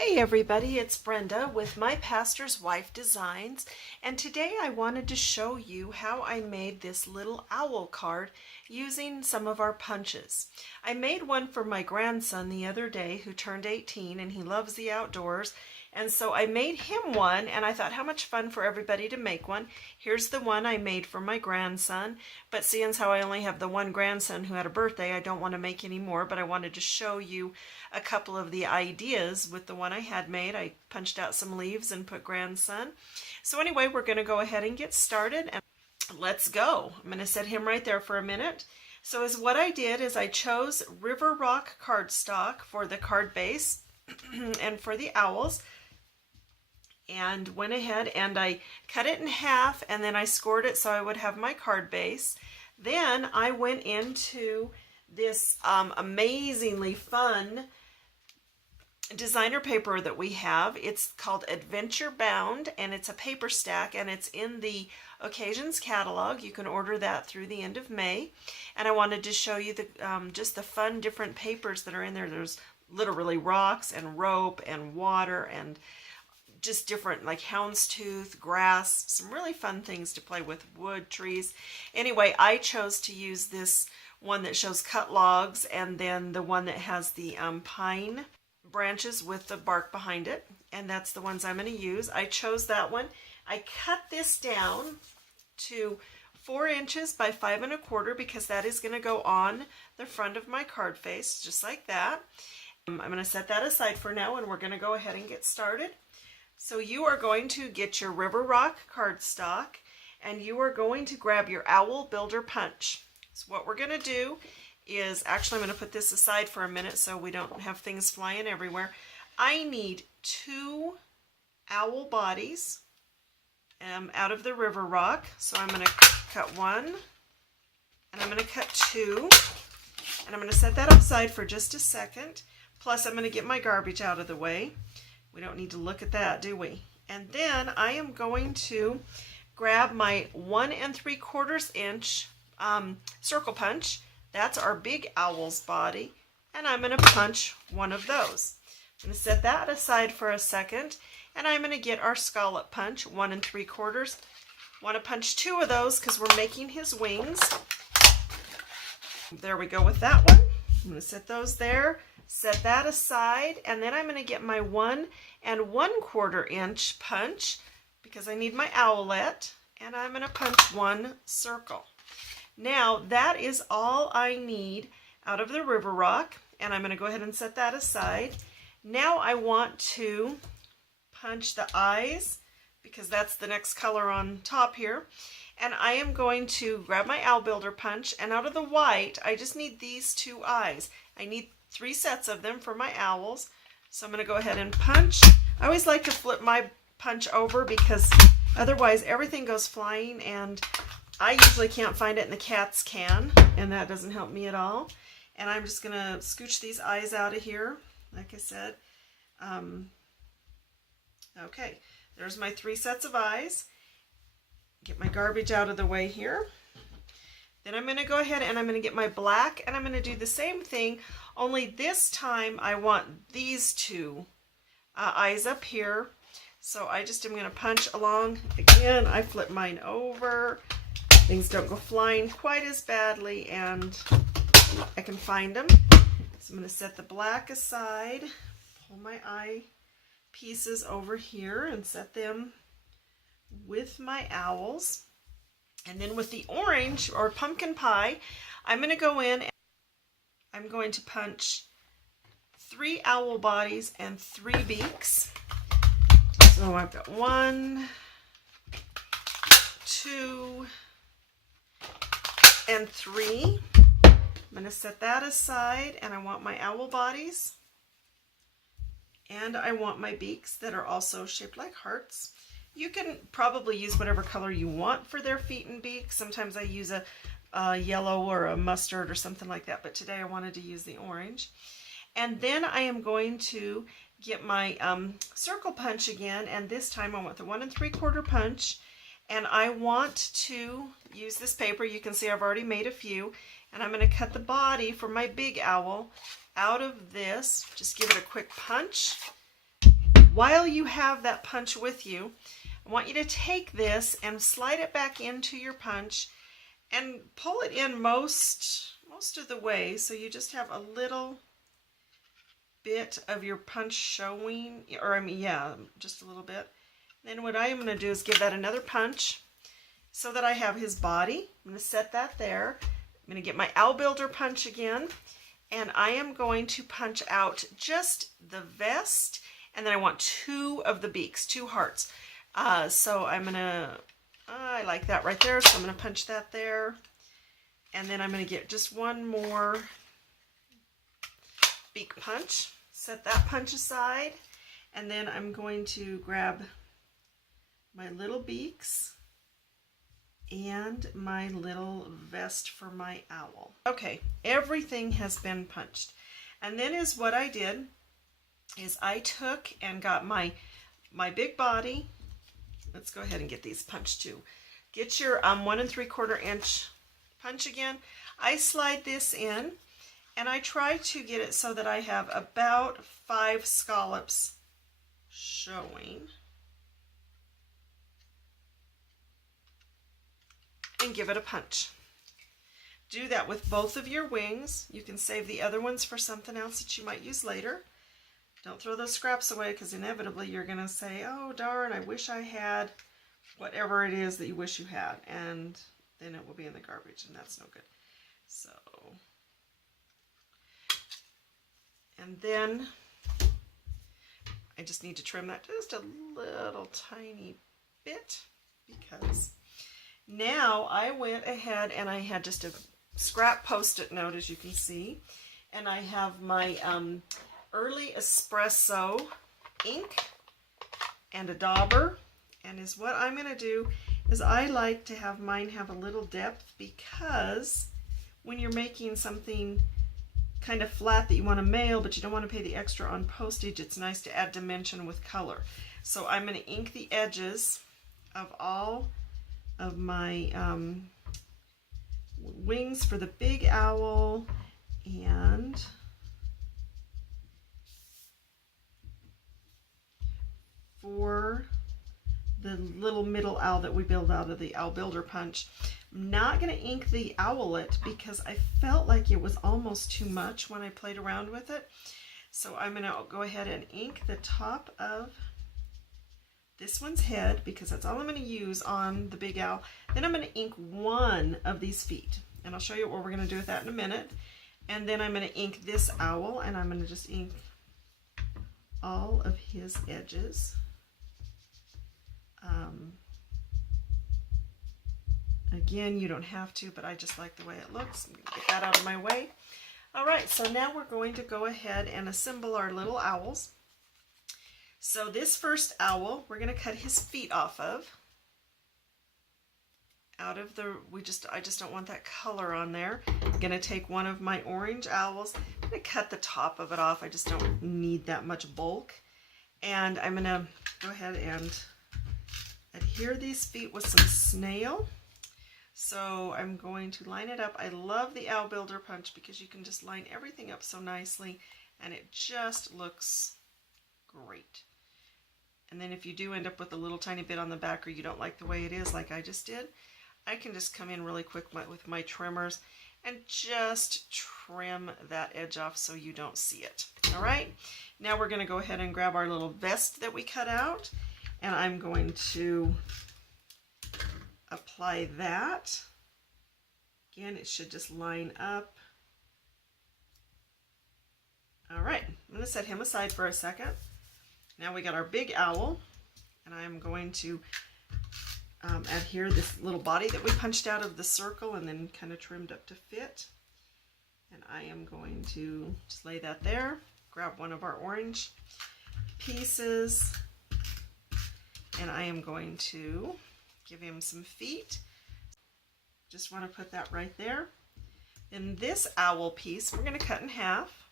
Hey everybody, it's Brenda with My Pastor's Wife Designs, and today I wanted to show you how I made this little owl card using some of our punches. I made one for my grandson the other day who turned 18 and he loves the outdoors, and so I made him one, and I thought how much fun for everybody to make one. Here's the one I made for my grandson, but seeing as how I only have the one grandson who had a birthday, I don't want to make any more, but I wanted to show you a couple of the ideas with the one I had made. I punched out some leaves and put grandson. So anyway, we're going to go ahead and get started, and let's go. I'm going to set him right there for a minute. So what I did is I chose River Rock cardstock for the card base and for the owls, and went ahead and I cut it in half, and then I scored it so I would have my card base. Then I went into this amazingly fun designer paper that we have. It's called Adventure Bound, and it's a paper stack, and it's in the Occasions catalog. You can order that through the end of May. And I wanted to show you the just the fun different papers that are in there. There's literally rocks and rope and water and just different, like houndstooth, grass, some really fun things to play with, wood, trees. Anyway, I chose to use this one that shows cut logs, and then the one that has the pine branches with the bark behind it, and that's the ones I'm going to use. I chose that one. I cut this down to 4 inches by 5 1/4 because that is going to go on the front of my card face, just like that. I'm going to set that aside for now, and we're going to go ahead and get started. So you are going to get your River Rock cardstock, and you are going to grab your Owl Builder punch. So what we're going to do is, actually I'm going to put this aside for a minute so we don't have things flying everywhere. I need 2 owl bodies out of the River Rock. So I'm going to cut 1, and I'm going to cut 2, and I'm going to set that aside for just a second. Plus I'm going to get my garbage out of the way. We don't need to look at that, do we? And then I am going to grab my 1 3/4 inch circle punch. That's our big owl's body, and I'm going to punch one of those. I'm going to set that aside for a second, and I'm going to get our scallop punch, 1 3/4. Want to punch 2 of those because we're making his wings. There we go with that one. I'm going to set those there, set that aside, and then I'm going to get my 1 1/4 inch punch because I need my owlet, and I'm going to punch 1 circle. Now that is all I need out of the River Rock, and I'm going to go ahead and set that aside. Now I want to punch the eyes because that's the next color on top here, and I am going to grab my Owl Builder punch, and out of the white I just need these 2 eyes. I need 3 sets of them for my owls, so I'm going to go ahead and punch. I always like to flip my punch over because otherwise everything goes flying, and I usually can't find it, and the cats can, and that doesn't help me at all. And I'm just going to scooch these eyes out of here, like I said. Okay, there's my 3 sets of eyes. Get my garbage out of the way here. Then I'm going to go ahead and I'm going to get my black, and I'm going to do the same thing, only this time I want these 2 eyes up here. So I just am going to punch along. Again, I flip mine over. Things don't go flying quite as badly, and I can find them. So I'm going to set the black aside, pull my eye pieces over here and set them with my owls. And then with the orange or pumpkin pie, I'm going to go in and I'm going to punch 3 owl bodies and 3 beaks. So I've got 1, 2, and 3. I'm going to set that aside, and I want my owl bodies, and I want my beaks that are also shaped like hearts. You can probably use whatever color you want for their feet and beaks. Sometimes I use a yellow or a mustard or something like that, but today I wanted to use the orange. And then I am going to get my circle punch again, and this time I want the 1 3/4 punch, and I want to use this paper. You can see I've already made a few, and I'm going to cut the body for my big owl out of this. Just give it a quick punch, while you have that punch with you, I want you to take this and slide it back into your punch and pull it in most of the way, so you just have a little bit of your punch showing, or I mean, yeah, just a little bit. Then what I am going to do is give that another punch so that I have his body. I'm going to set that there. I'm going to get my owl builder punch again, and I am going to punch out just the vest, and then I want 2 of the beaks, 2 hearts. So I'm going to, I like that right there, so I'm going to punch that there. And then I'm going to get just one more beak punch. Set that punch aside. And then I'm going to grab my little beaks and my little vest for my owl. Okay, everything has been punched. And then is what I did is I took and got my big body. Let's go ahead and get these punched too. Get your 1 3/4 inch punch again. I slide this in and I try to get it so that I have about 5 scallops showing. And give it a punch. Do that with both of your wings. You can save the other ones for something else that you might use later. Don't throw those scraps away, because inevitably you're going to say, oh darn, I wish I had whatever it is that you wish you had, and then it will be in the garbage, and that's no good. So, and then I just need to trim that just a little tiny bit, because now I went ahead and I had just a scrap Post-it note, as you can see, and I have my Early Espresso ink and a dauber, and is what I'm going to do is I like to have mine have a little depth, because when you're making something kind of flat that you want to mail but you don't want to pay the extra on postage, it's nice to add dimension with color. So I'm going to ink the edges of all of my wings for the big owl, and for the little middle owl that we build out of the owl builder punch. I'm not going to ink the owlet because I felt like it was almost too much when I played around with it. So I'm going to go ahead and ink the top of this one's head, because that's all I'm going to use on the big owl. Then I'm going to ink one of these feet, and I'll show you what we're going to do with that in a minute. And then I'm going to ink this owl, and I'm going to just ink all of his edges. Again, you don't have to, but I just like the way it looks. I'm going to get that out of my way. All right, so now we're going to go ahead and assemble our little owls. So this first owl, we're going to cut his feet off of. Out of the, I just don't want that color on there. I'm going to take one of my orange owls. I'm going to cut the top of it off. I just don't need that much bulk. And I'm going to go ahead and adhere these feet with some snail. So I'm going to line it up. I love the owl builder punch because you can just line everything up so nicely, and it just looks great. And then if you do end up with a little tiny bit on the back, or you don't like the way it is like I just did, I can just come in really quick with my trimmers and just trim that edge off so you don't see it. All right, now we're going to go ahead and grab our little vest that we cut out, and I'm going to apply that. Again, it should just line up. All right, I'm going to set him aside for a second. Now we got our big owl, and I'm going to adhere this little body that we punched out of the circle and then kind of trimmed up to fit. And I am going to just lay that there, grab one of our orange pieces, and I am going to give him some feet. Just want to put that right there. Then this owl piece we're going to cut in half.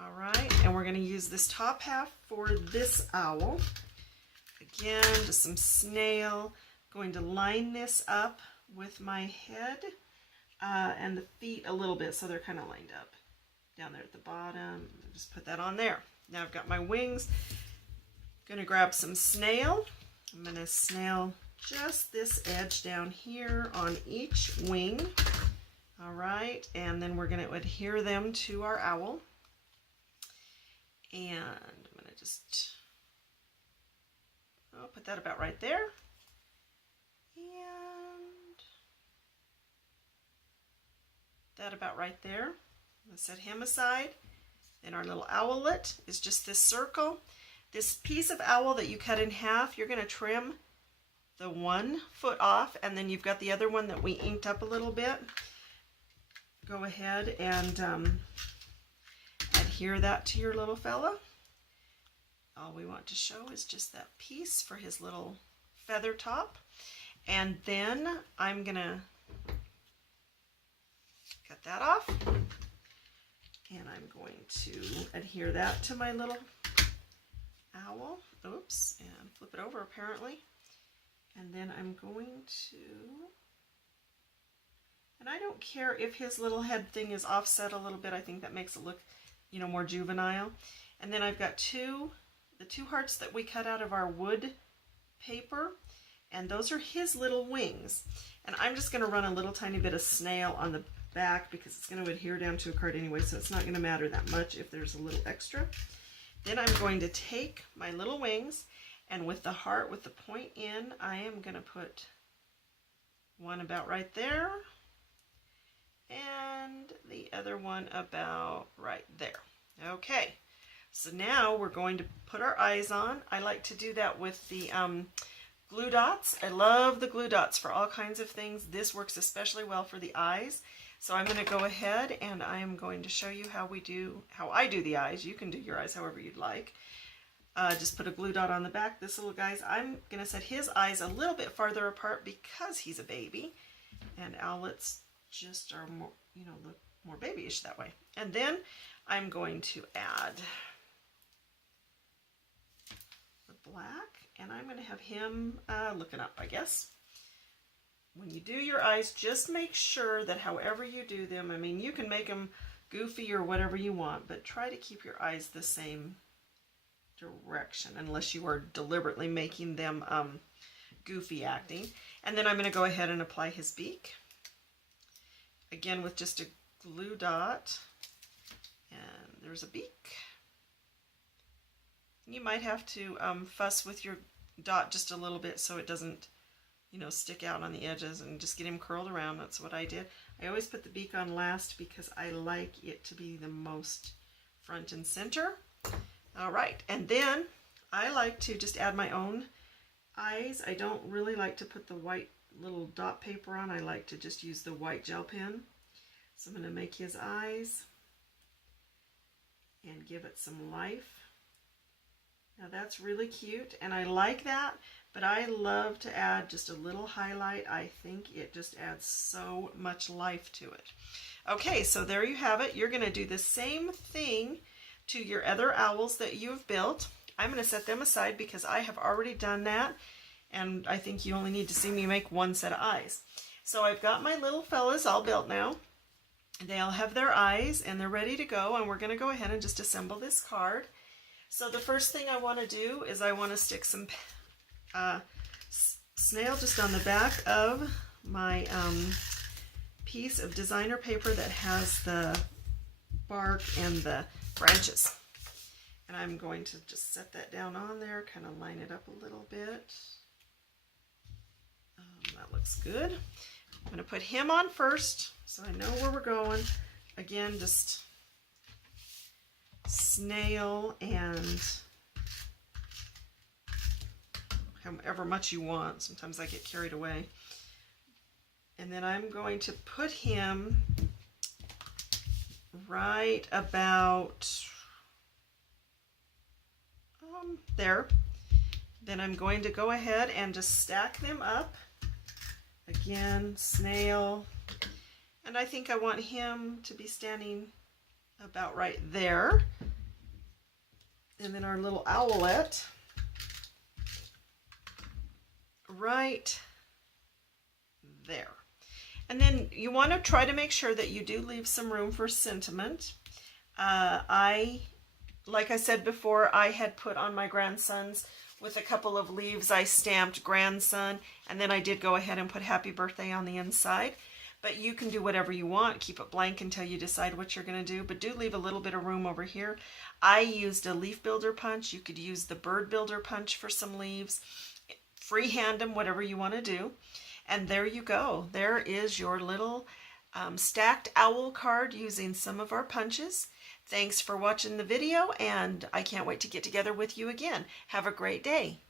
All right, and we're going to use this top half for this owl. Again, just some snail. I'm going to line this up with my head and the feet a little bit so they're kind of lined up down there at the bottom. Just put that on there. Now I've got my wings. I'm going to grab some snail. I'm going to snail just this edge down here on each wing. All right, and then we're going to adhere them to our owl. And I'm going to just put that about right there. And that about right there. I'm going to set him aside. Then our little owlet is just this circle. This piece of owl that you cut in half, you're going to trim the 1 foot off, and then you've got the other one that we inked up a little bit. Go ahead and adhere that to your little fella. All we want to show is just that piece for his little feather top. And then I'm going to cut that off. And I'm going to adhere that to my little owl. Oops, and flip it over apparently. And then I'm going to, and I don't care if his little head thing is offset a little bit. I think that makes it look, you know, more juvenile. And then I've got the two hearts that we cut out of our wood paper, and those are his little wings. And I'm just going to run a little tiny bit of snail on the back because it's going to adhere down to a card anyway, so it's not going to matter that much if there's a little extra. Then I'm going to take my little wings, and with the heart with the point in, I am going to put one about right there and the other one about right there. Okay, so now we're going to put our eyes on. I like to do that with the glue dots. I love the glue dots for all kinds of things. This works especially well for the eyes. So I'm going to go ahead and I am going to show you how I do the eyes. You can do your eyes however you'd like. Just put a glue dot on the back. This little guy's, I'm going to set his eyes a little bit farther apart because he's a baby. And owlets just are more, you know, look more babyish that way. And then I'm going to add the black, and I'm going to have him looking up, I guess. When you do your eyes, just make sure that however you do them, I mean, you can make them goofy or whatever you want, but try to keep your eyes the same direction unless you are deliberately making them goofy acting. And then I'm going to go ahead and apply his beak. Again with just a glue dot. And there's a beak. You might have to fuss with your dot just a little bit so it doesn't, you know, stick out on the edges, and just get him curled around. That's what I did. I always put the beak on last because I like it to be the most front and center. All right, and then I like to just add my own eyes. I don't really like to put the white little dot paper on. I like to just use the white gel pen. So I'm going to make his eyes and give it some life. Now that's really cute, and I like that, but I love to add just a little highlight. I think it just adds so much life to it. Okay, so there you have it. You're going to do the same thing to your other owls that you've built. I'm going to set them aside because I have already done that, and I think you only need to see me make one set of eyes. So I've got my little fellas all built now. They all have their eyes, and they're ready to go, and we're going to go ahead and just assemble this card. So the first thing I want to do is I want to stick some snail just on the back of my piece of designer paper that has the bark and the branches. And I'm going to just set that down on there, kind of line it up a little bit. That looks good. I'm going to put him on first so I know where we're going. Again, just snail and however much you want. Sometimes I get carried away. And then I'm going to put him right about there. Then I'm going to go ahead and just stack them up. Again, snail. And I think I want him to be standing about right there. And then our little owlet right there. And then you want to try to make sure that you do leave some room for sentiment. I like I said before, I had put on my grandson's with a couple of leaves. I stamped grandson, and then I did go ahead and put happy birthday on the inside. But you can do whatever you want. Keep it blank until you decide what you're going to do. But do leave a little bit of room over here. I used a leaf builder punch. You could use the bird builder punch for some leaves. Freehand them, whatever you want to do. And there you go. There is your little stacked owl card using some of our punches. Thanks for watching the video, and I can't wait to get together with you again. Have a great day.